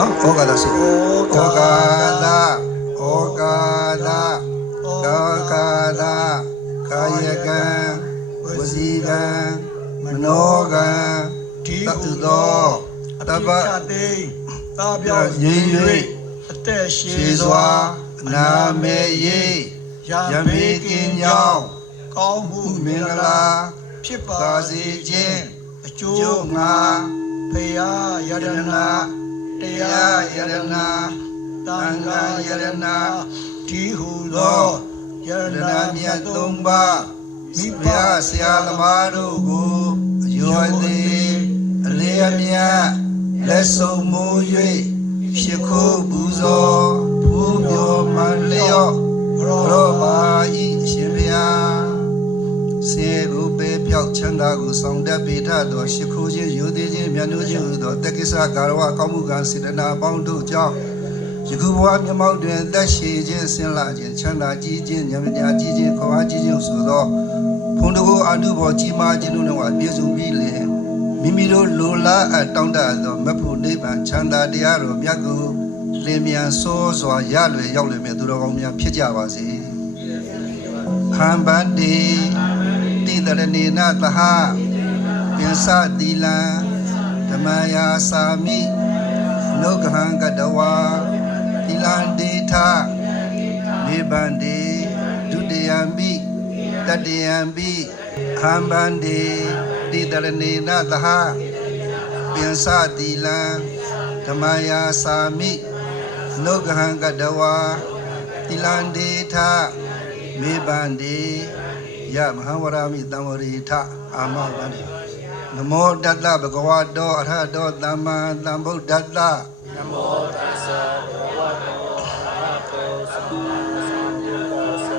no ogada so ogada kakada kayakan wasikan manogan tatudo taba yinwe shizwa name ye yame kinyao cao mu mingala phit ba si chin achu nga phaya yadana taya yadana tanga yadana ti hu lo yadana myat thong ba mi phaya sia thama do ko ayo thi ale amya let song mu yue phit kho bu zo phu myo man leo ro ba yi shin phaya se gu pe pyauk chanda gu song dat pi tha do shi khu chin yu ti chin myan nu chin do tet kisa garawa kaw mu kan sedana paung do jaw yku bwa mya mau twin tat shi chin sin la chin chanda ji chin nyam nya ji chin khwa ji chin so do phung do ko anu bo ji ma chin nu wa pye sung pi le mimi do lo la a taung da do mat phu nei ban chanda tya ro myat gu lin myan so swa ya lwe yauk lwe me tu do kaung myan phit ja ba se han ban de Tidarani na taha Pinsa dilan Dhamaya sami Nogahanga dawa Tilan dita Nibandi Dudiyambi Tadiyambi Hambandi Tidarani na taha Pinsa dilan Dhamaya sami Nogahanga dawa Tilan dita Nibandi Ya Mahawarami Damari Ta Amavani Namo Dadla Bhagavato Arhado Dhamma Dhammo Dadla Namo Tassa Bhagavato Arahato Samma Sambuddhassa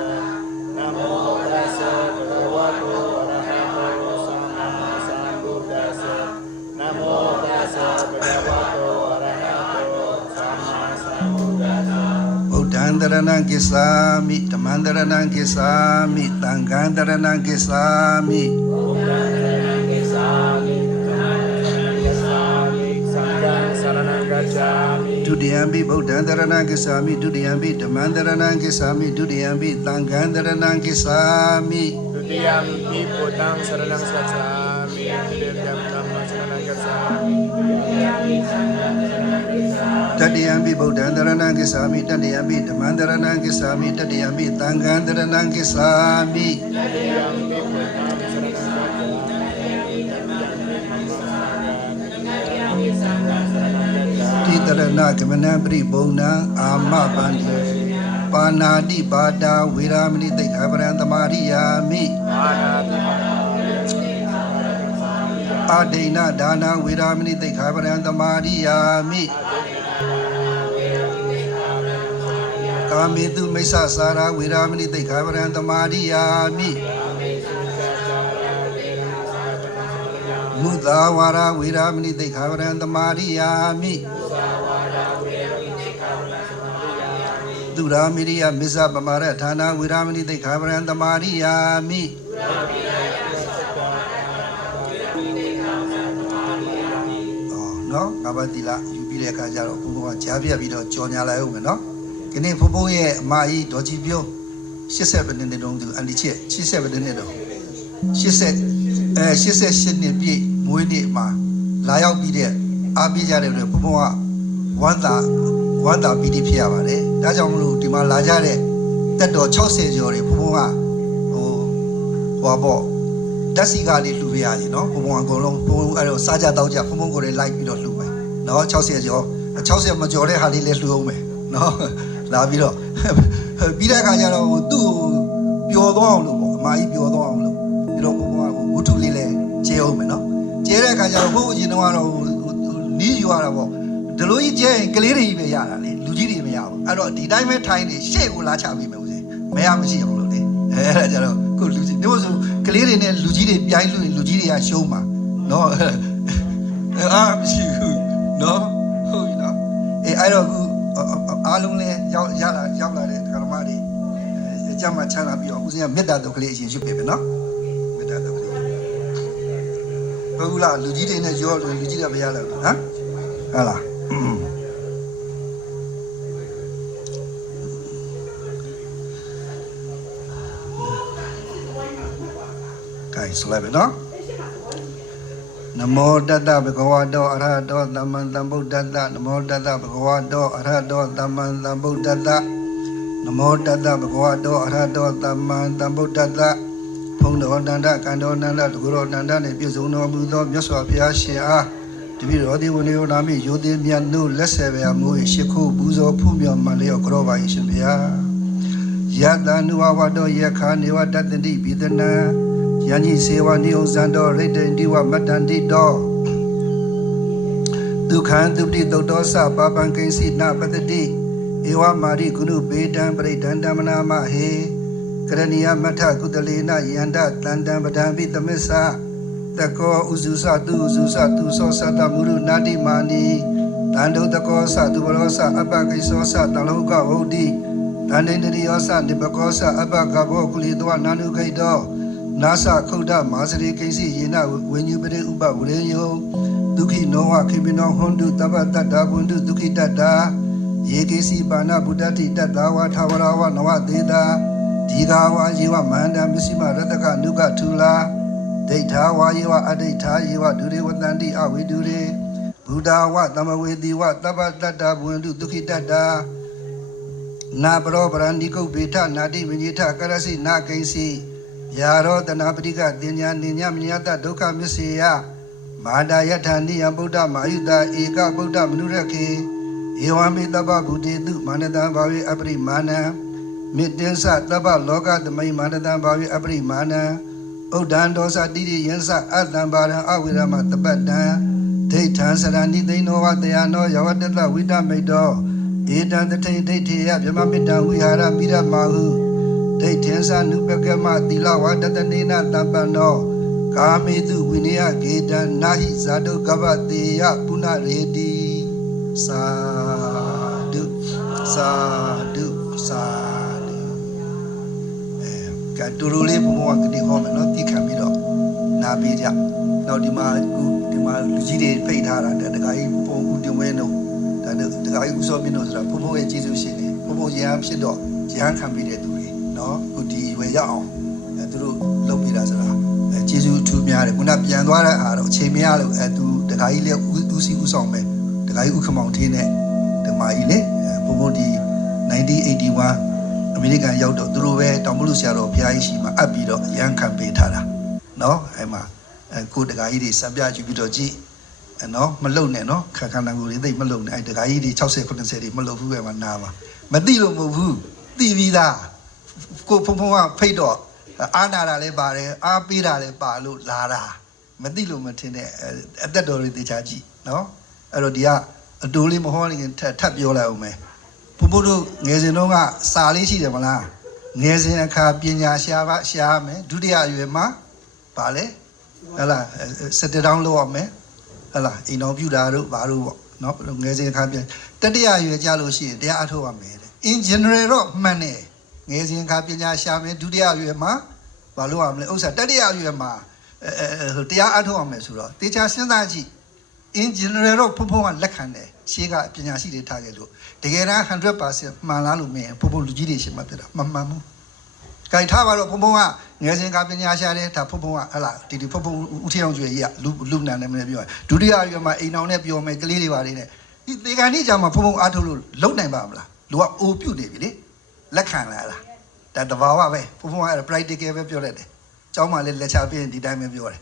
Namo Tassa Bhagavato Arahato Samma Sambuddhassa Namo Tassa Bhagavato Arahato Samma Sambuddhassa Buddhandaranang Kisami Dhamandaranang Kisami Tangandaranang Kisami Buddhandaranang Kisami Dhamandaranang Kisami Sanghang Saranang Gacchami Dudiyambi Buddhandaranang Kisami Dudiyambi Dhamandaranang Kisami Dudiyambi Tangandaranang Kisami Dudiyambi Buddhang Saranang Gacchami Dudiyambi Dhammang Saranang Gacchami Tadiyambi Buddhandaranang Kisami Tadiyambi Dhamandaranang Kisami Tadiyambi Tangandaranang Kisami Tadiyambi Titarana Kamana Pribona Amma Bandi Panadi Bada Viramani Tekhavaranta Mariyami Adena Dana Viramani Tekhavaranta Mariyami Kamitu Mesa Sara Viramani Tekhavaranta Mariyami Mudawara Viramani Tekhavaranta Mariyami Duramiriya Misa Bamara Thana Viramani Tekhavaranta Mariyami No, Abadila, you be like a jar of Javia Vido, Jonia Laumeno. Can you put a Mai Dojibio? She said, in the don't do, and the chair, she said, in the door. She said, Sydney be Muini Ma, Layao be there, Abija, Puma, Wanda BDP, that's all to my Lajare, that door Chose, or Puma, or Wabo. That's equally Lubia, you know, Pumongolo, Saja Doja, Pumongore like you don't look. No, Chelsea, a Chelsea majority had less Lume. No, Lavilo. Bidakayano do Biodon, my Biodon, you know, Utu Lile, Jeomeno. Jerakayano, you know, need you are about the Louis J. Cleary, Lugiri, I don't the diamond tiny, Shea Lacha, may I see a there was clearly a Lugiri behind Lugiria Shoma. No, no, you know. I don't Alumne Yala Karamari, Jama Chanabio, who's a meta calculation, you paper, no? Meta Lugiri and George Lugira Viala, huh? Allah. ဆိုလိုက်ပဲနော်နမောတတ္တဘဂဝတောအရဟတောသမ္မာသမ္ဗုဒ္ဓတ္တနမောတတ္တဘဂဝတောအရဟတောသမ္မာသမ္ဗုဒ္ဓတ္တနမောတတ္တဘဂဝတောအရဟတောသမ္မာသမ္ဗုဒ္ဓတ္တဘုံတော်တန္တကံတော်နန္ဒတကုရောတန္တနှင့်ပြည့်စုံတော်မူသောမြတ်စွာဘုရားရှင်အားတပည့်တော်ဒီဝိနည်းနာမိယိုသည်မြတ်တို့လက်ဆက်ဗျာမိုးရှိခိုးပူဇော်ဖူးမြော်မှန်လျော့ကြောပါ၏ရှင်ဗျာယတနုဝတောယခာနေဝတတ္တိပိဒနာယဉ္စီစေဝနိဥဇံတော်ရိတ္တိဝမတ္တန္တိတော်ဒုက္ခံတုပတိတုတ်တော်စပပံကိဉ္စီနာပတ္တိဧဝမာရိကုဏုပေတံပရိဒန္တမနာမဟေကရဏီယမထကုတလေနယန္တတန္တံပဒံပိသမစ္ဆာတကောဥစုစတုဥစုစတုသောသတ္တမုရုနာတိမာနီတန္တုတကောသတုဘရောသအပကိသောသတလောကဝုဒ္ဓိတန္တေန္တရိယောသနိပကောသအပကဘောကုလိတောနာနုခိတောနာသခုဒ္ဓမာစရိကိစီယေနဝိညုပရိဥပဝရေယောဒုက္ခိနောဝခိပိနောဟွန်တုတပ္ပတ္တဘွန္တုဒုက္ခိတတ္တာယေကိစီပါဏဗုဒ္ဓတိတတ္တဝါထာဝရဝနဝသေတာဒီဃာဝါယေဝမန္တံပစ္စည်းမရတကနုကထူလာဒိဋ္ဌာဝါယေဝအဒိဋ္ဌာယေဝဒုရေဝတန္တိအဝိဒုရေဘုဒ္ဓဝသမဝေတိဝတပ္ပတ္တဘွန္တုဒုက္ခိတတ္တာနာပရောပရဏိကုတ်ဘေထနာတိမညိထကရစိနာကိဉ္စီယာရောတနာပတိကတင်ညာနိညမညတဒုက္ခမစ္ဆေယမာဒယထာနိယဗုဒ္ဓမာယုတာဧကဗုဒ္ဓမနုရခေဧဝံမေတ္တဗဗုတေတုမာနတံဘာဝေအပရိမာဏံမေတ္တင်္စတဗ္ဗလောကသမိမာနတံဘာဝေအပရိမာဏံဥဒ္ဒံဒောသတိရိယံစအတ္တံဘာရံအဝိရမတပတ္တံဒိဋ္ဌံစရဏိသိဏောဝတယနောယဝတ္တတဝိတမိတောဧတံတထိဒိဋ္ဌေယဗြဟ္မမိတံဝိဟာရမိရမဟုဒိဋ္ဌင်္စနုပကမသီလဝတတနေနတပ္ပနောကာမေတုဝိနယဂေတံနာဟိဇာတုကပတေယပုဏရေတိသာဓုသာဓုသာဓုကတူရူလေးဘုံဘဝကနေဟောမယ်နော်တိခံပြီးတော့နာပေးကြနောက်ဒီမှာလူကြီးတွေဖိတ်ထားတာတခါကြီးပုံဦးတင်ဝဲတို့ဒါတခါကြီးဦးစောပြင်းတို့ဆိုတာဘုံဘုံရဲ့ကျေးဇူးရှင်တွေဘုံဘုံရဟန်းဖြစ်တော့ရဟန်းခံပေးတဲ့သူတွေနော်ခုဒီဝယ်ရအောင်သူတို့လုပ်ပေးတာဆိုတာကျေးဇူးအထူးများတယ်ခုနပြန်သွားတဲ့အားတော့အချိန်မရလို့သူတခါကြီးလည်းဦးစီးဦးဆောင်မယ်တခါကြီးဥက္ကမောင်ထင်းနဲ့ဓမ္မကြီးလေဘုံဘုံဒီ1981အမေရိကန်ရောက်တော့သူတို့ပဲတောင်မလို့ဆရာတော်ဘုရားကြီးရှိမှအပ်ပြီးတော့ရဟန်းခံပေးထားတာနော်အဲ့မှာကိုတခါကြီးတွေစံပြကြည့်ပြီးတော့ကြည့်နော်မလုံနဲ့နော်ခန္ဓာကိုယ်တွေသိမလုံနဲ့အဲ့တခါကြီးတွေ60 90တွေမလုံဘူးပဲမှာနာပါမသိလို့မဟုတ်ဘူးသိပြီးသားကိုဖုံဖုံကဖိတ်တော့အာနာတာလည်းပါတယ်အားပေးတာလည်းပါလို့လာတာမသိလို့မထင်တဲ့အသက်တော်တွေသိချာကြည့်နော်အဲ့တော့ဒီကအတိုးလေးမဟောနေခင်ထပ်ပြောလိုက်အောင်မယ်ဘုဘတို့ငယ်စဉ်တုန်းကစာလေးရှိတယ်မလားငယ်စဉ်အခါပညာရှားမယ်ဒုတိယအရွယ်မှာဗာလဲဟဲ့လားစတက်တောင်းလုပ်ရမယ်ဟဲ့လားအိမ်တော်ပြူတာတို့ဘာတို့ပေါ့နော်ငယ်စဉ်အခါပြန်တတိယအရွယ်ကြာလို့ရှိရင်တရားအထုတ်ရမယ်တဲ့ in general တော့မှန်တယ်ငယ်စဉ်အခါပညာရှားမယ်ဒုတိယအရွယ်မှာဘာလို့ရမလဲဥစ္စာတတိယအရွယ်မှာတရားအထုတ်ရမယ်ဆိုတော့တေချာစဉ်းစားကြည့် in general တော့ဖုံကလက်ခံတယ်ရှေးကပညာရှိတွေထားခဲ့လို့တကယ်တမ်း 100% မှန်လားလို့မင်းဖုံလူကြီးတွေရှင်းမှပြတာမမှန်ဘူးကြိုက်ထားပါတော့ဖုံကငယ်စဉ်ကပညာရှားတယ်ဒါဖုံကဟလာဒီဖုံဦးထအောင်ကျွေကြီးကလူနန်တယ်မင်းပြောဒုတိယရွယ်မှာအိမ်အောင်နဲ့ပြောမယ်ကလေးတွေပါလေးနဲ့ဒီသေကန်ကြီးကြောင့်မှဖုံအားထုတ်လို့လုံနိုင်ပါမလားလူကအိုပြုတ်နေပြီလေလက်ခံလာလားဒါတဘာဝပဲဖုံကအဲ့ practical ပဲပြောလိုက်တယ်ကျောင်းမှာလည်းလက်ချပြင်းဒီတိုင်းပဲပြောတယ်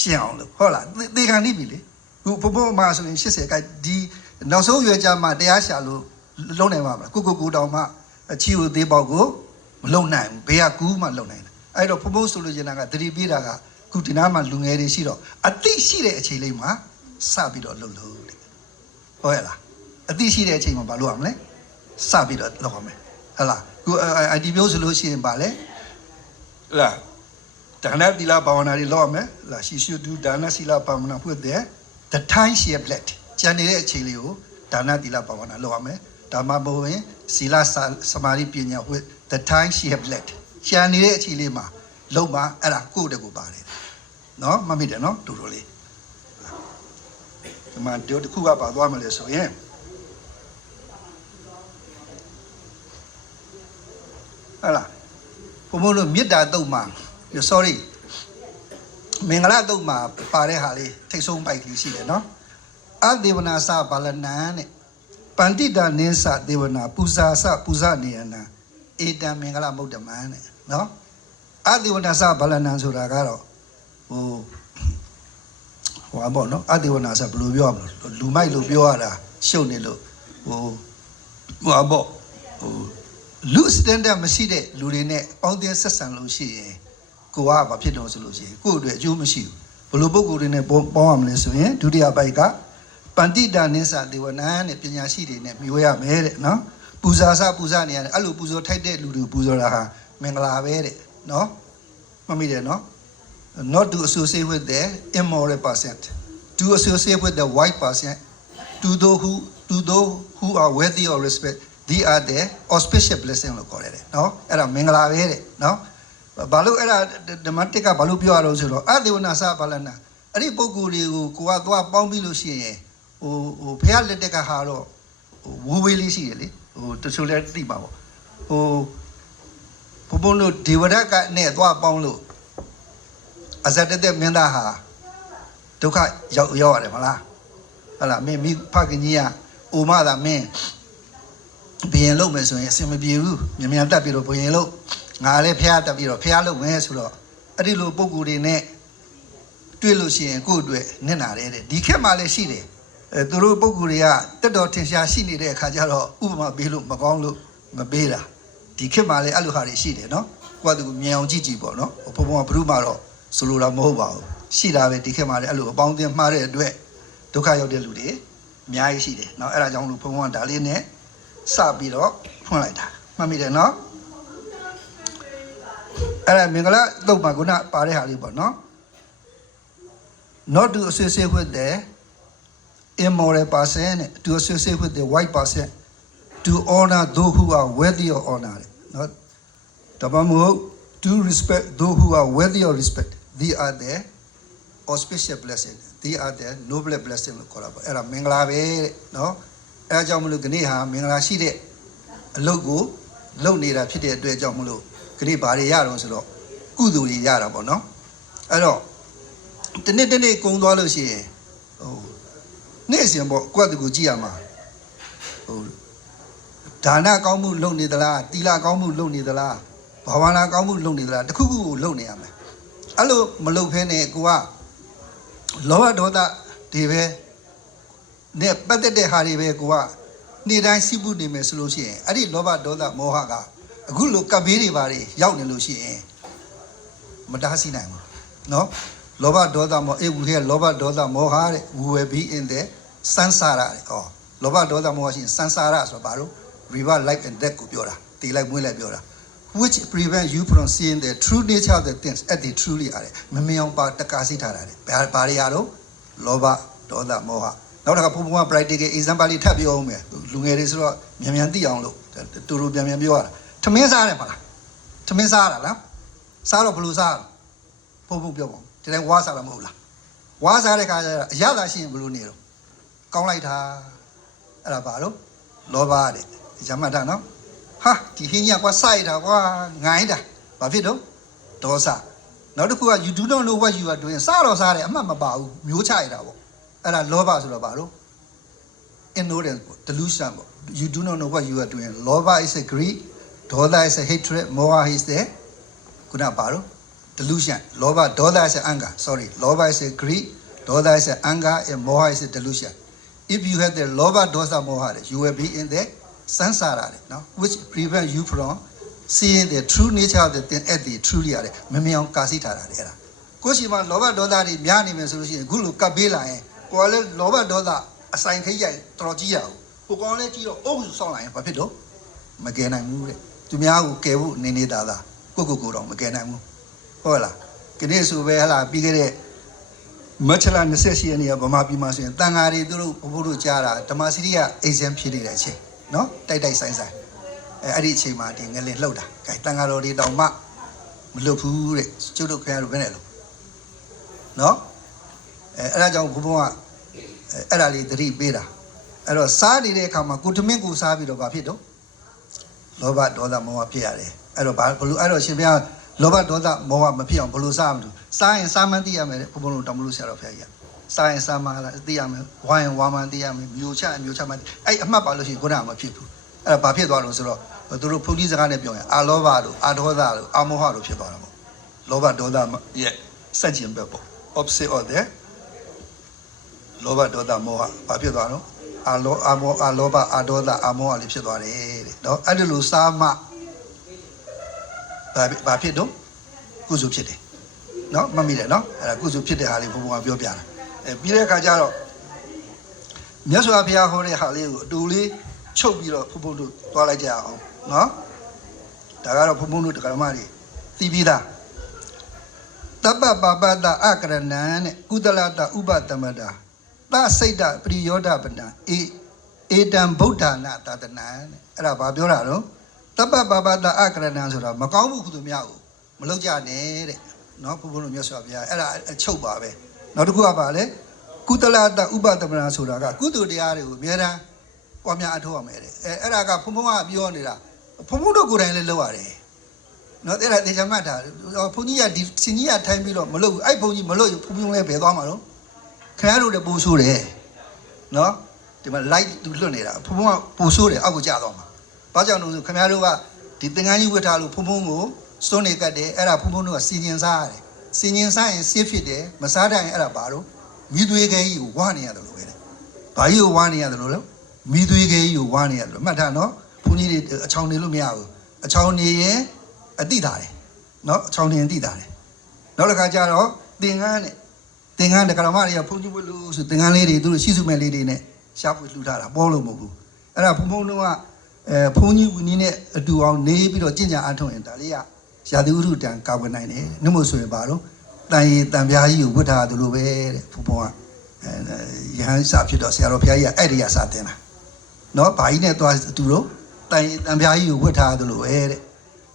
ရှင်းအောင်လို့ဟုတ်လားသေကန်နေပြီလေခုဖုံမှာဆိုရင်80ကဒီနောက်ဆုံးရွယ်ကြမှာတရားရှာလို့လုံနိုင်ပါမလားကိုတောင်မှအချီကိုသေးပေါက်ကိုမလုံနိုင်ဘူးဘေးကကူးမှလုံနိုင်တယ်အဲ့တော့ဖုံဆိုလို့ကျင်တာကတတိပေးတာကခုဒီနားမှာလူငယ်တွေရှိတော့အသိရှိတဲ့အချိန်လေးမှာစပြီးတော့လုံလို့တဲ့ဟုတ်ရဲ့လားအသိရှိတဲ့အချိန်မှာဘာလုပ်ရမလဲစပြီးတော့လုပ်ရမယ်ဟဲ့လားခုဒီမျိုးဆိုလို့ရှိရင်ပါလေလားဒါနသီလဘာဝနာတွေလုပ်ရမယ်လားရှိရှိတူဒါနသီလဘာဝနာဖွင့်တဲ့ the time she have left ကျန်နေတဲ့အချိန်လေးကိုဒါနသီလဘာဝနာလုပ်ရမယ်ဒါမှမဟုတ်ရင်သီလစမာဓိပညာဝတ် the time she have left ကျန်နေတဲ့အချိန်လေးမှာလုံးမအဲ့ဒါကိုယ့်တကူပါတယ်နော်မမိတယ်နော်တူတူလေးဒီမှာဒီတစ်ခုကပါသွားမလဲဆိုရင်ဟဲ့လားဘုံဘုံတို့မေတ္တာတုတ်မှာ sorry မင်္ဂလာတုတ်မှာပါတဲ့ဟာလေးထိတ်ဆုံးပိုက်ကလေးရှိတယ်နော်အဒေဝနာစဘာလနံနဲ့ပန္တိတာနိသဒေဝနာပူဇာစပူဇာနေယနာဧတံမင်္ဂလာမုဒ္ဓမံနဲ့နော်အဒေဝနာစဘာလနံဆိုတာကတော့ဟိုပေါ့နော်အဒေဝနာစဘယ်လိုပြောရမလဲလူမိုက်လို့ပြောရတာရှုပ်နေလို့ဟိုပေါ့ဟိုလူစတန်ဒတ်မရှိတဲ့လူတွေနဲ့ပေါင်းတင်ဆက်ဆံလို့ရှိရင်ကိုကဘာဖြစ်တော့ဆိုလို့ရှိရင်ကို့အတွက်အကျိုးမရှိဘူးဘယ်လိုပုံကိုယ်တွေနဲ့ပေါင်းရမလဲဆိုရင်ဒုတိယပိုက်ကပန္တိတာနိသဒေဝနာနဲ့ပညာရှိတွေနဲ့မြှွေရမယ်တဲ့နော်ပူဇာစပူဇာနေရတယ်အဲ့လိုပူဇော်ထိုက်တဲ့လူတွေပူဇော်တာဟာမင်္ဂလာပဲတဲ့နော်မှတ်မိတယ်နော် not to associate with the immoral person to associate with the white person to those who are worthy of respect they are the auspicious blessing လို့ခေါ်တယ်နော်အဲ့ဒါမင်္ဂလာပဲတဲ့နော်ဘာလို့အဲ့ဒါဓမ္မတိကဘာလို့ပြောရအောင်ဆိုတော့အဒေဝနာစဘာလနာအဲ့ဒီပုဂ္ဂိုလ်တွေကိုကိုကသွားပေါင်းပြီးလို့ရှိရင်ဟိုဖះလက်တက်ကဟာတော့ဝူဝေးလေးရှိတယ်လေဟိုတချို့လည်းသိပါပေါ့ဟိုဘုံတို့ဒေဝရတ်ကနဲ့သွားပေါင်းလို့အဇတ်တဲ့မင်းသားဟာဒုက္ခရောက်ရတယ်မလားဟုတ်လားမင်းမိဖခင်ကြီးကအိုမသာမင်းဘယင်လုပ်မယ်ဆိုရင်အဆင်မပြေဘူးမြန်တက်ပြီးတော့ဘယင်လုပ်ငါလည်းဖះတက်ပြီးတော့ဖះလုပ်မယ်ဆိုတော့အဲ့ဒီလိုပုံကူတွေနဲ့တွေ့လို့ရှိရင်ကိုယ့်အတွက်နစ်နာတယ်တဲ့ဒီခက်မှလည်းရှိတယ်သူတို့ပုံကူတွေကတက်တော်ထင်ရှားရှိနေတဲ့အခါကျတော့ဥပမာပေးလို့မကောင်းလို့မပေးတာဒီခက်မှလည်းအဲ့လိုဟာတွေရှိတယ်နော်ကိုယ့်ကသူမြင်အောင်ကြည့်ကြည့်ပေါ့နော်ဘုံဘုံကဘုရုမှတော့ဆိုလိုတာမဟုတ်ပါဘူးရှိတာပဲဒီခက်မှလည်းအဲ့လိုအပေါင်းအသင်းမှားတဲ့အတွက်ဒုက္ခရောက်တဲ့လူတွေအများကြီးရှိတယ်နော်အဲ့ဒါကြောင့်လို့ဘုံဘုံကဒါလေးနဲ့စပြီးတော့ဖွင့်လိုက်တာမှတ်မိတယ်နော်အဲ့ဒါမင်္ဂလာတုတ်မှာခုနပါတဲ့ဟာလေးပေါ့နော် not to associate with the immoral person to associate with the white person to honor those who are worthy of honor နော်တပတ်မို့ to respect those who are worthy of respect they are the auspicious blessing they are the noble blessing လို့ခေါ်တာပေါ့အဲ့ဒါမင်္ဂလာပဲတဲ့နော်အဲ့ဒါကြောင့်မလို့ဒီနေ့ဟာမင်္ဂလာရှိတဲ့အလုပ်ကိုလုပ်နေတာဖြစ်တဲ့အတွက်ကြောင့်မလို့ဒီနေ့ဘာတွေရတော့ဆိုတော့ကုသိုလ်တွေရတာပေါ့နော်အဲ့တော့တနေ့ကုံသွားလို့ရှိရင်ဟိုနေ့စဉ်ပေါ့ကိုယ့်အတူကိုကြည့်ရမှာဟိုဒါနကောင်းမှုလုပ်နေသလားတီလာကောင်းမှုလုပ်နေသလားဘာဝနာကောင်းမှုလုပ်နေသလားတခုခုကိုလုပ်နေရမယ်အဲ့လိုမလုပ်ဖဲနဲ့ကိုကလောဘဒေါသတွေပဲနဲ့ပတ်သက်တဲ့ဟာတွေပဲကိုကနေ့တိုင်းစိပုနေမယ်ဆိုလို့ရှိရင်အဲ့ဒီလောဘဒေါသမောဟကအခုလိုကပ်ဘေးတွေပါတွေရောက်နေလို့ရှိရင်မတားဆီးနိုင်ဘူးနော်လောဘဒေါသမောwe have လောဘဒေါသမောဟတဲ့ we will be in the sansara တဲ့ဟောလောဘဒေါသမောဟရှိရင် sansara ဆိုတော့ဘာလို့ river life and death ကိုပြောတာတေးလိုက်မွေးလိုက်ပြောတာ which prevent you from seeing the true nature of the things as they truly are မမြင်အောင်ပါတကားစိထားတာတဲ့ဘာတွေရတော့လောဘဒေါသမောဟနောက်တစ်ခါဘုံဘုံက practical example လေးထပ်ပြောအောင်မယ်လူငယ်တွေဆိုတော့မြန်သိအောင်လို့တူတူပြန်ပြောရတာထမင်းစားတယ်မလားထမင်းစားတာလားစားတော့ဘယ်လိုစားဘုံဘုံပြောပါဦးဒီတိုင်းဝါစားတာမဟုတ်လားဝါစားတဲ့ခါကျတော့အရသာရှိရင်ဘယ်လိုနေတော့ကောင်းလိုက်တာအဲ့ဒါဘာလို့လောဘတဲ့ဒီမှတ်တာနော်ဟာဒီဟင်းကြီးကွာစိုက်တာကွာငိုင်းတာဘာဖြစ်တော့ဒေါသနောက်တစ်ခုက you do not know what you are doing စားတော့စားတယ်အမှတ်မပါဘူးမျိုးချရတာပေါ့အဲ့ဒါလောဘဆိုတော့ဘာလို့ ignorance ပေါ့ delusion ပေါ့ you do not know what you are doing လောဘ is a greed ဒေါသ is a hatred မောဟ is the ခုနဘာလို့ delusion လောဘဒေါသ is anger sorry လောဘ is a greed ဒေါသ is anger and မောဟ is a delusion if you have the လောဘဒေါသမောဟ you will be in the sansara နော် which prevent you from seeing the true nature of the thing as they truly are မမြင်အောင်ကာစီထားတာလေအဲ့ဒါကိုရှိမှလောဘဒေါသတွေများနေမယ်ဆိုလို့ရှိရင်အခုလိုကပ်ပေးလာရင်ကိုယ်လည်းလောဘဒေါသအဆိုင်ခိတ်ရိုက်တော်ကြီးရအောင်ကိုကောင်လည်းကြီးတော့အုပ်စုဆောင်းလာရင်ဘာဖြစ်တော့မကယ်နိုင်ဘူးတဲ့သူများကိုကယ်ဖို့နေသားကိုတော့မကယ်နိုင်ဘူးဟုတ်လားဒီနေ့ဆိုပဲဟလာပြီးခဲ့တဲ့မတ်လ28ရက်နေ့ကဗမာပြည်မှာဆိုရင်တန်ဃာတွေသူတို့ဘုရားတို့ကြားတာဓမ္မစီရိယ exam ဖြစ်နေတဲ့အချိန်နော်တိုက်ဆိုင်အဲ့ဒီအချိန်မှာဒီငလင်လှုပ်တာအဲတန်ဃာတော်တွေတောင်မှမလွတ်ဘူးတဲ့ကျုပ်တို့ခင်ဗျားတို့ဘယ်နဲ့လို့နော်အဲ့ဒါကြောင့်ဘုဘုံကအဲ့ဒါလေးသတိပေးတာအဲ့တော့စားနေတဲ့အခါမှာကိုတမင်းကိုစားပြီးတော့ဘာဖြစ်တော့လောဘဒေါသမောဟဖြစ်ရတယ်အဲ့တော့ဘာလို့အဲ့တော့ရှင်ဘုရား လောဘဒေါသမောဟမဖြစ်အောင်ဘလို့စားမလို့စားရင်စားမှန်းသိရမယ်ဘုံဘုံတို့တောင်မလို့ဆရာတော်ဖျားကြီးစားရင်စားမှန်းလားသိရမယ်ဝိုင်းရင်ဝါမှန်းသိရမယ်မျိုးချမျိုးချမှန်းအဲ့အမှတ်ပါလို့ရှိရင်ခုနကမဖြစ်ဘူးအဲ့ဒါဘာဖြစ်သွားလို့ဆိုတော့သူတို့ဘုန်းကြီးစကားနဲ့ပြောရင်အာလောဘတို့အာဒေါသတို့အာမောဟတို့ဖြစ်သွားတာပေါ့လောဘဒေါသရဲ့စัจကျင်ဘက်ပေါ့ opposite of that လောဘဒေါသမောဟဘာဖြစ်သွားတော့အာလောဘအာဒေါသအာမောဟလေးဖြစ်သွားတယ်တဲ့နော်အဲ့ဒီလိုစားမှဘာဖြစ်တော့ကုစုဖြစ်တယ်နော်မမိတယ်နော်အဲ့ဒါကုစုဖြစ်တဲ့ဟာလေးဘုံဘုံကပြောပြတာပြီးတဲ့အခါကျတော့မြတ်စွာဘုရားဟောတဲ့ဟာလေးကိုအတူလေးချုပ်ပြီးတော့ဘုံဘုံတို့တွားလိုက်ကြအောင်နော်ဒါကတော့ဘုံဘုံတို့ဓမ္မတွေသိပြီးသားတပ္ပပပတအကရဏံနဲ့ကုသလတဥပတမတာသစိတ်တပရိယောဒပနံဧတံဗုဒ္ဓနာတတနံအဲ့ဒါဘာပြောတာတော့တပ္ပပပတအကရဏံဆိုတာမကောင်းမှုကုသိုလ်များကိုမလုပ်ကြနဲ့တဲ့နော်ဘုံဘုံတို့မြတ်စွာဘုရားအဲ့ဒါအချုပ်ပါပဲနောက်တစ်ခုကပါလေကုသလတဥပတမနာဆိုတာကကုသိုလ်တရားတွေကိုအများအားပွားများအထောက်ရမယ်တဲ့အဲ့ဒါကဘုံဘုံကပြောနေတာဘုံဘုံတို့ကိုယ်တိုင်လည်းလုပ်ရတယ်နော်အဲ့ဒါတေချာမှတ်တာဘုန်းကြီးကဒီစင်ကြီးကထိုင်ပြီးတော့မလုပ်ဘူးအဲ့ဘုန်းကြီးမလုပ်ရင်ဘုံဘုံလည်းဘယ်သွားမှာတော့ခင်ဗျားတို့လည်းပို့ဆိုးတယ်နော်ဒီမှာ light သူလွတ်နေတာဘုံဘုံကပို့ဆိုးတယ်အောက်ကိုကျသွားမှာဘာကြောင့်လို့ဆိုခင်ဗျားတို့ကဒီသင်္ကန်းကြီးဝတ်ထားလို့ဘုံဘုံကိုစွန်းနေကတ်တယ်အဲ့ဒါဘုံဘုံတို့ကစီရင်စားရတယ်စီရင်စားရင်ဆေးဖြစ်တယ်မစားတိုင်းအဲ့ဒါဘာလို့မိသွေးခဲကြီးကိုဝါနေရတယ်လို့ပဲလေဘာကြီးကိုဝါနေရတယ်လို့လဲမိသွေးခဲကြီးကိုဝါနေရတယ်လို့မှတ်ထားနော်ဘုန်းကြီးတွေအချောင်နေလို့မရဘူးအချောင်နေရင်အတိတာတယ်နော်အချောင်နေရင်တိတာတယ်နောက်တစ်ခါကျတော့သင်္ကန်းနဲ့သင်္ကန်းတက္ကရာမတွေကဘုန်းကြီးဝတ်လို့ဆိုသင်္ကန်းလေးတွေသူတို့ရှိစုမဲ့လေးတွေနဲ့ရှားပွေလှူထားတာပေါ်လို့မဟုတ်ဘူးအဲ့ဒါဘုံဘုံတို့ကဘုန်းကြီးဝင်းကြီးနဲ့အတူအောင်နေပြီးတော့ကြင်ကြအားထုတ်ရင်ဒါလေးကရာသီဥတုတန်ကာကွယ်နိုင်တယ်နှမို့ဆိုရင်ပါတော့တန်ရီတန်ပြားကြီးကိုဝတ်ထားတယ်လို့ပဲတဲ့ဘုံဘုံကရဟန်းစာဖြစ်တော့ဆရာတော်ဘုရားကြီးကအဲ့ဒီကစာတင်တာနော်ဘာကြီးနဲ့သွားသူတို့တန်ရီတန်ပြားကြီးကိုဝတ်ထားတယ်လို့ပဲတဲ့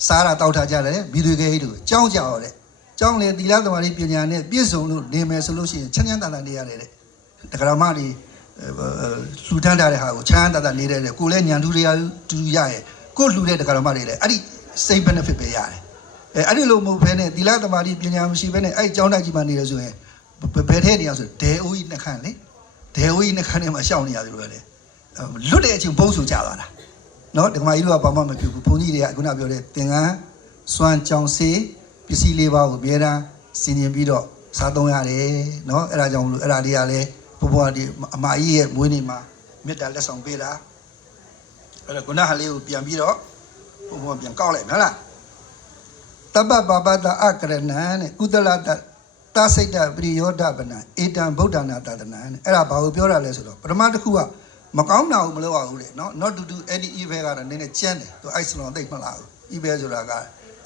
စားတာတောက်ထားကြတယ်မိသွေးခဲကြီးတို့ကြောင်းကြရောတဲ့ကြောင်းလေသီလသမာဓိပညာနဲ့ပြည့်စုံလို့နေမယ်ဆိုလို့ရှိရင်ချမ်းချမ်းသာသာနေရတယ်တဲ့တက္ကရာမတွေလှူထမ်းထားတဲ့ဟာကိုချမ်းသာသာနေတယ်ကိုလည်းညံထူတွေတူရရဲ့ကိုလှူတဲ့တက္ကရာမတွေလည်းအဲ့ဒီစိတ် benefit ပဲရတယ်အဲ့ဒီလိုမဟုတ်ဘဲနဲ့သီလသမာဓိပညာမရှိဘဲနဲ့အဲ့ကျောင်းတိုက်ကြီးမှနေရဆိုရင်ဘယ်ထဲနေရဆိုဒဲအိုးကြီးနှခမ်းလေဒဲအိုးကြီးနှခမ်းထဲမှာရှောက်နေရတယ်လို့လေလွတ်တဲ့အချိန်ပုံးဆိုကြသွားတာနော်ဒီမှာကြီးတို့ကဘာမှမဖြစ်ဘူးဘုန်းကြီးတွေကခုနပြောတဲ့သင်္ကန်းစွမ်းကြောင်စေးပစ္စည်းလေးပါးကိုအများအားစီရင်ပြီးတော့စားသုံးရတယ်နော်အဲ့ဒါကြောင့်မလို့အဲ့ဒါလေးကလည်းဘုရားဒီအမကြီးရဲ့မွေးနေ့မှာမေတ္တာလက်ဆောင်ပေးတာအဲ့ဒါခုနဟာလေးကိုပြန်ပြီးတော့ဘုရားပြန်ကောက်လိုက်ဟုတ်လားတပ္ပပပတအကရဏံနဲ့ကုသလတသစိတ်တပရိယောဒပနံဧတံဗုဒ္ဓနာတတနံအဲ့ဒါဘာကိုပြောတာလဲဆိုတော့ပထမတစ်ခုကမကောင်းတာကိုမလုပ်ရဘူးတဲ့နော် not to do any evil ကတော့နည်းနည်းကျန်းတယ်သူအိုက်စလွန်သိမလားဘူး evil ဆိုတာက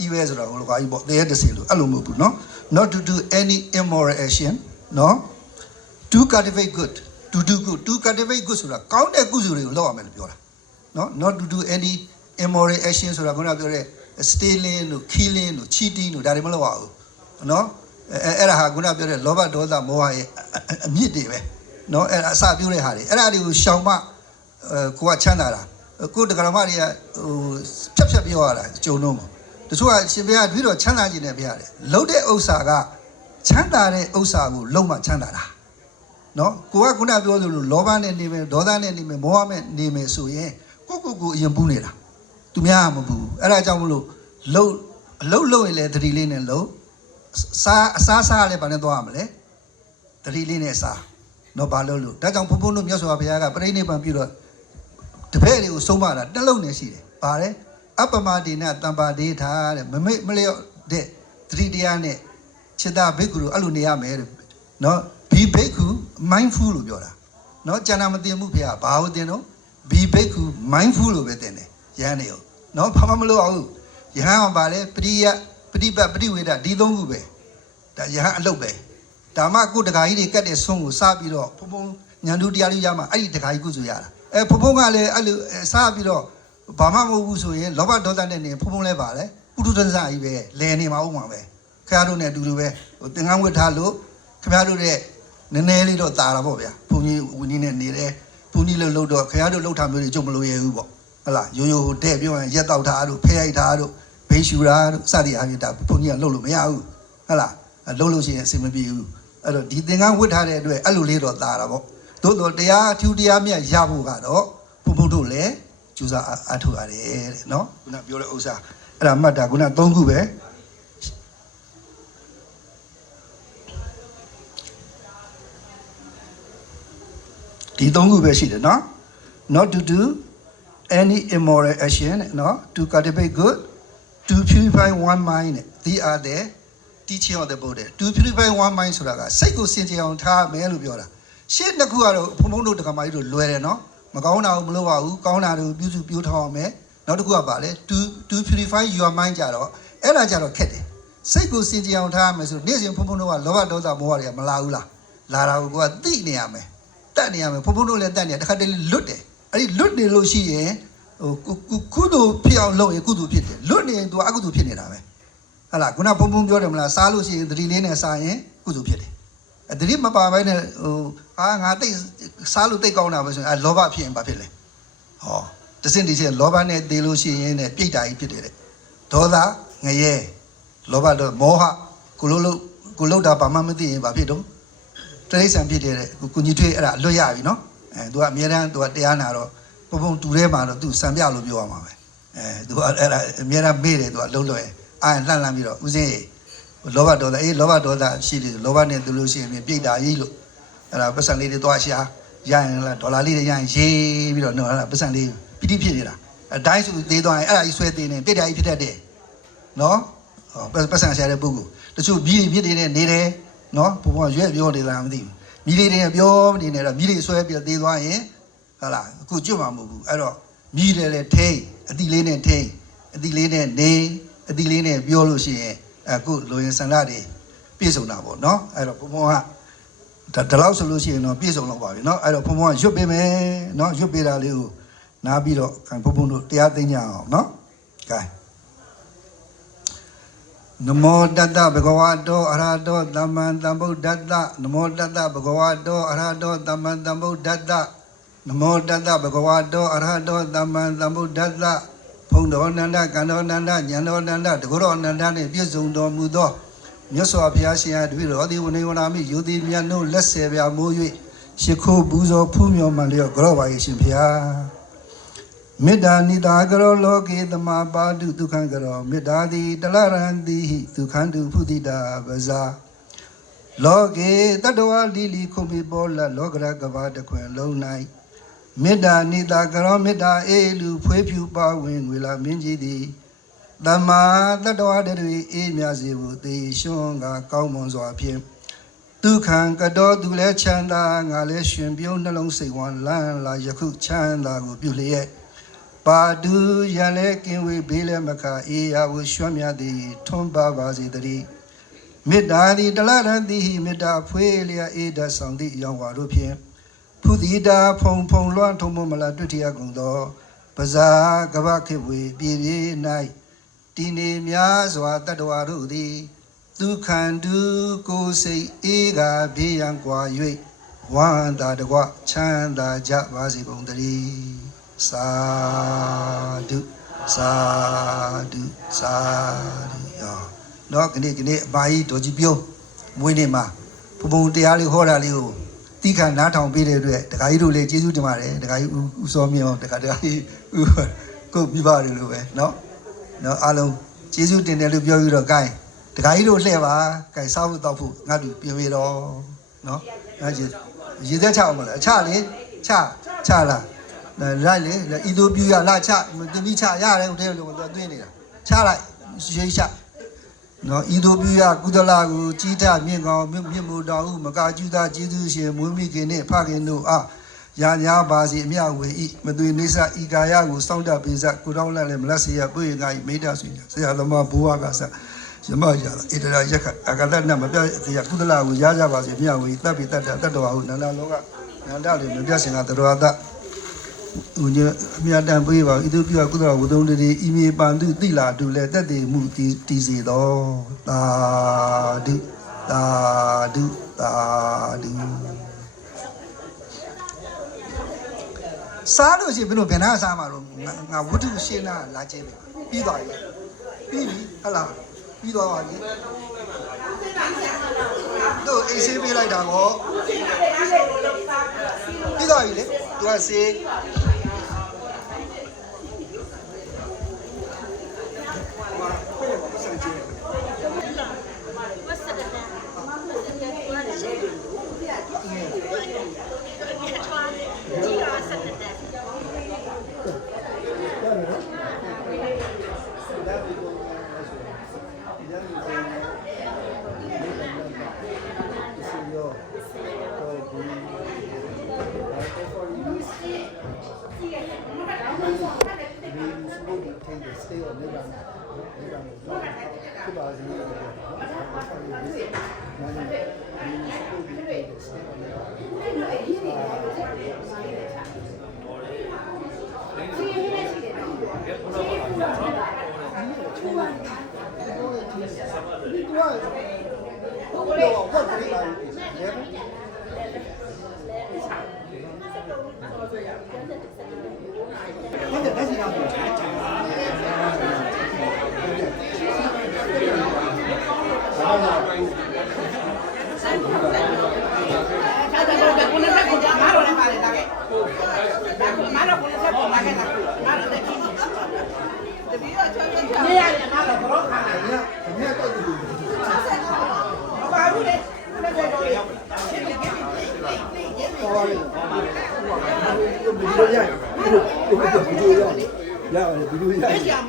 evil ဆိုတာဟိုလိုကကြီးပေါ့တရားတစ်စီလို့အဲ့လိုမဟုတ်ဘူးနော် not to do any immoral action နော် to cultivate good to do good to cultivate good ဆိုတာကောင်းတဲ့ကုသိုလ်တွေကိုလုပ်ရမယ်လို့ပြောတာနော် not to do any immoral action ဆိုတာခုနပြောတဲ့ stealing လို့ killing လို့ cheating လို့ဒါတွေမလုပ်ရဘူးနော်အဲ့ဒါဟာခုနပြောတဲ့လောဘဒေါသမောဟရဲ့အမြင့်တွေပဲနော်အဲ့အစပြုတဲ့ဟာတွေအဲ့ဒါတွေကိုရှောင်မှကိုကချမ်းသာတာကိုတက္ကရာမတွေကဟိုဖြတ်ပြောရတာကြုံတော့မှာတချို့ကရှင်ဘုရားပြီးတော့ချမ်းသာခြင်းနဲ့ဘုရားတယ်လှုပ်တဲ့ဥစ္စာကချမ်းသာတဲ့ဥစ္စာကိုလုံးဝချမ်းသာတာနော်ကိုကခုနပြောသလိုလောဘနဲ့နေမယ်ဒေါသနဲ့နေမယ်မောဟနဲ့နေမယ်ဆိုရင်ကိုအရင်ပူးနေတာသူများမပူအဲ့ဒါကြောင့်မလို့အလုတ်ရင်လည်းသတိလေးနဲ့လှုပ်အစားလည်းဘာနဲ့သွားရမလဲသတိလေးနဲ့စားနော်ဘာလို့လို့ဒါကြောင့်ဘုန်းဘုန်းတို့မြတ်စွာဘုရားကပြိဋိဘံပြုတော့တပည့်တွေကိုဆုံးမတာတစ်လုံးနဲ့ရှိတယ်ဗါတယ်အပမဒေနတံပါဒေထာတဲ့မလျော့တဲ့သတိတရားနဲ့จิตဘိက္ခုတို့အဲ့လိုနေရမယ်တဲ့နော်ဘီဘိက္ခု mindful လို့ပြောတာနော်ကျန်တာမသိမှုဘုရားဘာလို့တင်တော့ဘီဘိက္ခု mindful လို့ပဲတင်တယ်ယဟန်တွေကိုနော်ဘာမှမလုပ်အောင်ယဟန်ကပါလေပရိယပฏิပတ်ပฏิဝေဒဒီသုံးခုပဲဒါယဟန်အလုပ်ပဲဒါမှကိုတခါကြီးတွေကတ်တဲ့ဆွန်းကိုစားပြီးတော့ဖုံဖုံညံတူတရားလေးရမှအဲ့ဒီတခါကြီးကုစုရတာဖုံဖုံကလည်းအဲ့လိုစားပြီးတော့ဘာမှမဟုတ်ဘူးဆိုရင်လောဘဒေါသနဲ့နေဖုံဖုံလဲပါလေပုထုဒ္ဒဆာကြီးပဲလဲနေမှာဥမှာပဲခင်ဗျားတို့နဲ့အတူတူပဲဟိုသင်္ကန်းဝတ်ထားလို့ခင်ဗျားတို့တဲ့နည်းနည်းလေးတော့တာတာပေါ့ဗျာဘုန်းကြီးဝင်းကြီးနဲ့နေတယ်ဘုန်းကြီးလှုပ်တော့ခင်ဗျားတို့လှုပ်ထားမျိုးတွေကြုံမလို့ရဘူးပေါ့ဟုတ်လားရိုးရိုးတဲ့ပြောရင်ရက်တောက်ထားတို့ဖဲရိုက်ထားတို့ဘ ဘေးရှူတာစသည်အဖြစ်ဒါဘုန်းကြီးကလှုပ်လို့မရဘူးဟုတ်လားလှုပ်လို့ရှိရင်အဆင်မပြေဘူးအဲ့တော့ဒီသင်္ကန်းဝတ်ထားတဲ့အတွက်အဲ့လိုလေးတော့သာတာပေါ့သို့တော့တရားအထူးတရားမြတ်ရဖို့ကတော့ဘုန်းဘုန်းတို့လည်းကြိုးစားအထောက်ရတယ်တဲ့နော်ခုနပြောတဲ့ဥစ္စာအဲ့ဒါမှတ်တာခုန3ခုပဲဒီ3ခုပဲရှိတယ်နော် not to do any immoral action နော် to cultivate good to purify one mind they are the teaching of the Buddha to purify one mind ဆိုတာကစိတ်ကိုစင်ကြယ်အောင်ထားမယ်လို့ပြောတာရှင်းတစ်ခုကတော့ဘုံဘုံတို့တက္ကမကြီးတို့လွယ်တယ်နော်မကောင်းတာကိုမလုပ်ပါဘူးကောင်းတာတွေကိုပြုစုပြောထောင်းအောင်မယ်နောက်တစ်ခုကပါလေ to purify your mind ကြတော့အဲ့ဒါကြတော့ခက်တယ်စိတ်ကိုစင်ကြယ်အောင်ထားမယ်ဆိုနေ့စဉ်ဘုံဘုံတို့ကလောဘဒေါသမောဟတွေကမလာဘူးလားလာတာကိုကသိနေရမယ်တတ်နေရမယ်ဘုံဘုံတို့လည်းတတ်နေတခါတည်းလွတ်တယ်အဲ့ဒီလွတ်နေလို့ရှိရင်ဟိုကုသိုလ်ဖြစ်အောင်လုပ်ရင်ကုသိုလ်ဖြစ်တယ်လွတ်နေရင်သူကအကုသိုလ်ဖြစ်နေတာပဲဟုတ်လားခုနဘုံဘုံပြောတယ်မလားစားလို့ရှိရင်သတိလေးနဲ့စားရင်ကုသိုလ်ဖြစ်တယ်သတိမပါဘဲနဲ့ဟိုငါတိတ်စားလို့တိတ်ကောင်းတာပဲဆိုရင်လောဘဖြစ်ရင်ဘာဖြစ်လဲဟောတစင်ဒီချင်းလောဘနဲ့တေးလို့ရှိရင်နဲ့ပြိတ္တာကြီးဖြစ်တယ်တဲ့ဒေါသငရဲလောဘတော့မောဟကိုလို့တာဘာမှမသိရင်ဘာဖြစ်တော့တိရစ္ဆာန်ဖြစ်တဲ့ကိုကြီးထွေးအဲ့ဒါလွတ်ရပြီနော်သူကအမြဲတမ်းသူကတရားနာတော့ဘုံတူထဲမှာတော့သူစံပြလို့ပြောရမှာပဲသူကအဲ့ဒါအမြဲတမ်းမေးတယ်သူကလုံးလွယ်လှမ်းပြီးတော့ဦးစင်းလောဘဒေါသလောဘဒေါသရှိတယ်လောဘနဲ့သူလို့ရှိရင်ပြိတ္တာကြီးလို့အဲ့ဒါပတ်စံလေးတွေသွားရှာရရင်လားဒေါ်လာလေးတွေရရင်ရေးပြီးတော့နော်အဲ့ဒါပတ်စံလေးပိဋိဖြစ်နေတာအတိုင်းဆိုသေးသွားရင်အဲ့ဒါကြီးဆွဲသေးနေပြိတ္တာကြီးဖြစ်တတ်တယ်နော်ပတ်စံရှာတဲ့ပုဂ္ဂိုလ်တချို့မြည်တွေဖြစ်နေတယ်နော်ဘုံဘရွက်ပြောနေလားမသိဘူးမြည်လေးတွေပြောနေတယ်တော့မြည်တွေဆွဲပြီးသေးသွားရင်ဟုတ်လားအခုကျွတ်မှာမဟုတ်ဘူးအဲ့တော့မြည်တယ်လေထိန်အတိလေးနဲ့ထိန်အတိလေးနဲ့နေအတိလေးနဲ့ပြောလို့ရှိရင်အခုလိုရင်ဆန္ဒတွေပြည့်စုံတာပေါ့နော်အဲ့တော့ဘုံဘကဒါလောက်ဆိုလို့ရှိရင်တော့ပြည့်စုံတော့ပါပြီနော်အဲ့တော့ဘုံဘကရွတ်ပေးမယ်နော်ရွတ်ပေးတာလေးကိုနားပြီးတော့ဘုံဘုံတို့တရားသိညာအောင်နော်ကဲနမောတတ္တဘဂဝတောအရဟတောသမ္မာသမ္ဗုဒ္ဓတ္တနမောတတ္တဘဂဝတောအရဟတောသမ္မာသမ္ဗုဒ္ဓတ္တနမောတတ္တဘဂဝတောအရဟတောသမ္မာသမ္ဗုဒ္ဓတ္တဘုံတော်နန္ဒကန္တောနန္ဒဉာဏ်တော်နန္ဒတကုရောနန္ဒနှင့်ပြည့်စုံတော်မူသောမြတ်စွာဘုရားရှင်အားတပည့်တော်ဒီဝနေဝနာမိယူသည်မြတ်တို့လက်ဆယ်ပြာမိုး၍ရှ िख ိုးပူဇော်ဖူးမြော်မှန်လျော့ကြောပါ၏ရှင်ဘုရားမေတ္တာနိတာကရောလောကေသမာပါတုဒုက္ခံကရောမေတ္တာတိတလရန္တိဟိဒုက္ခံတုဖုတိတာပဇာလောကေတတ္တဝါလီလီခုံပိပေါ်လလောကရကဘာတခွင်လုံး၌မေတ္တာနိတာကရောမေတ္တာအေလူဖွေးဖြူပါဝင်ငွေလာမင်းကြီးသည်တမ္မာတတ္တဝါတွေအေးမြစေဖို့သေရှွန်းကကောင်းမွန်စွာဖြင့်ဒုက္ခံကတော်သူလည်းချမ်းသာငါလည်းရှင်ပြုံးနှလုံးစိတ်ဝမ်းလန်းလာယခုချမ်းသာကိုပြုလျက်ပါတုရလည်းကင်းဝေးဘေးလည်းမခအေးရဝရွှမ်းမြသည်ထွန်းပါစေတည်းမေတ္တာသည်တလရန်သည်မေတ္တာဖွေးလျက်အေးတတ်ဆောင်သည့်ရောင်ဝါတို့ဖြင့်ဖုတိတာဖုံဖုံလွှမ်းထုံမမလာတွေ့ထရကုန်သောပဇာကဗခေဝေပြည်ပြည်၌တည်နေများစွာတတ္တဝါတို့သည်ဒုက္ခံတုကိုယ်စိတ်အေးကဘေးရန်ကွာ၍ဝမ်းသာတကွချမ်းသာကြပါစေကုန်သတည်းသာဓုသာဓုသာဓုယောနော်ဒီနေ့အပါကြီးတော်ကြီးပြုံးမွေးနေ့မှာဘုံတရားလေးဟောတာလေးကိုတိခဏနားထောင်ပေးတဲ့အတွက်ဒကာကြီးတို့လည်းကျေးဇူးတင်ပါတယ်ဒကာကြီးဦးစောမြင့်အောင်ဒကာကြီးကိုပြပါတယ်လို့ပဲနော်အားလုံးကျေးဇူးတင်တယ်လို့ပြောပြီးတော့ gain ဒကာကြီးတို့လှည့်ပါ gain စားဖို့တောက်ဖို့ငါတို့ပြင်ပေးတော့နော်အဲ့ရေသက်ချအောင်မလားအချလေချလားလိုက်လေဤသို့ပြရလာချတမိချရတယ်ဟိုတည်းလို့သွင်းနေတာချလိုက်ရေချနော်ဤသို့ပြရကုသလကိုကြီးထမြင့်ကောင်းမြင့်မို့တော်ဟုမကာကျူသာကျေးဇူးရှင်မွေးမိခင်နှင့်ဖခင်တို့အားရာညာပါစီအမြဝေဤမသွေနေစဤကာယကိုစောင့်တပိစကိုတောင်းလည်းမလက်စီရပွေငါဤမိတ္တဆွေဆရာသမားဘိုးဝါကစရမရဣတရာရက်ခအကလတ်နမပြရကုသလကိုရကြပါစီမြဝေတပ်ပိတ္တတော်ဟုနန္ဒလောကနန္ဒလေးမပြစင်ကတရောတဦးညအမြတ်တန်ပေးပါဤသူပြကုသလဝုသုံးတည်းဤမြေပန်သူတိလာတူလဲတက်တည်မှုတည်စေတော်သာဓုသာဓုသာဓုစားလို့ရှိရင်ဘယ်လိုဘယ်နာစားမှာတော့ငါဝတ္ထုရှင်းလာကျဲပဲပြီးသွားပြီ ပြီးပြီဟလားပြီးသွားပါပြီတို့အေးဆေးပေးလိုက်တာကောပြီးသွားပြီလေသူကဆေး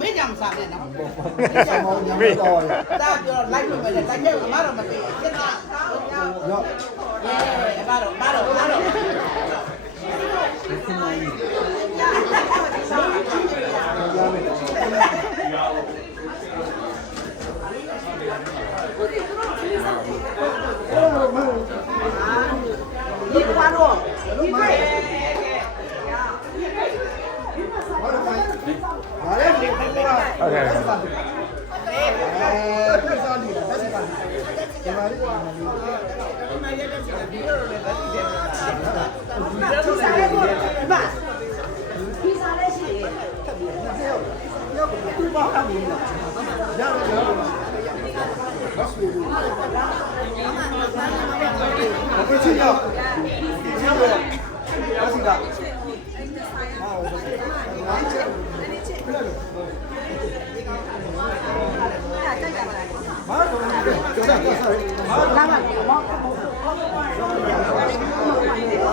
没讲啥的呢？没讲，大表来回来，大家马上没对，现在，马上。你关注，你对。Hãy subscribe cho kênh Ghiền Mì Gõ để không bỏ lỡ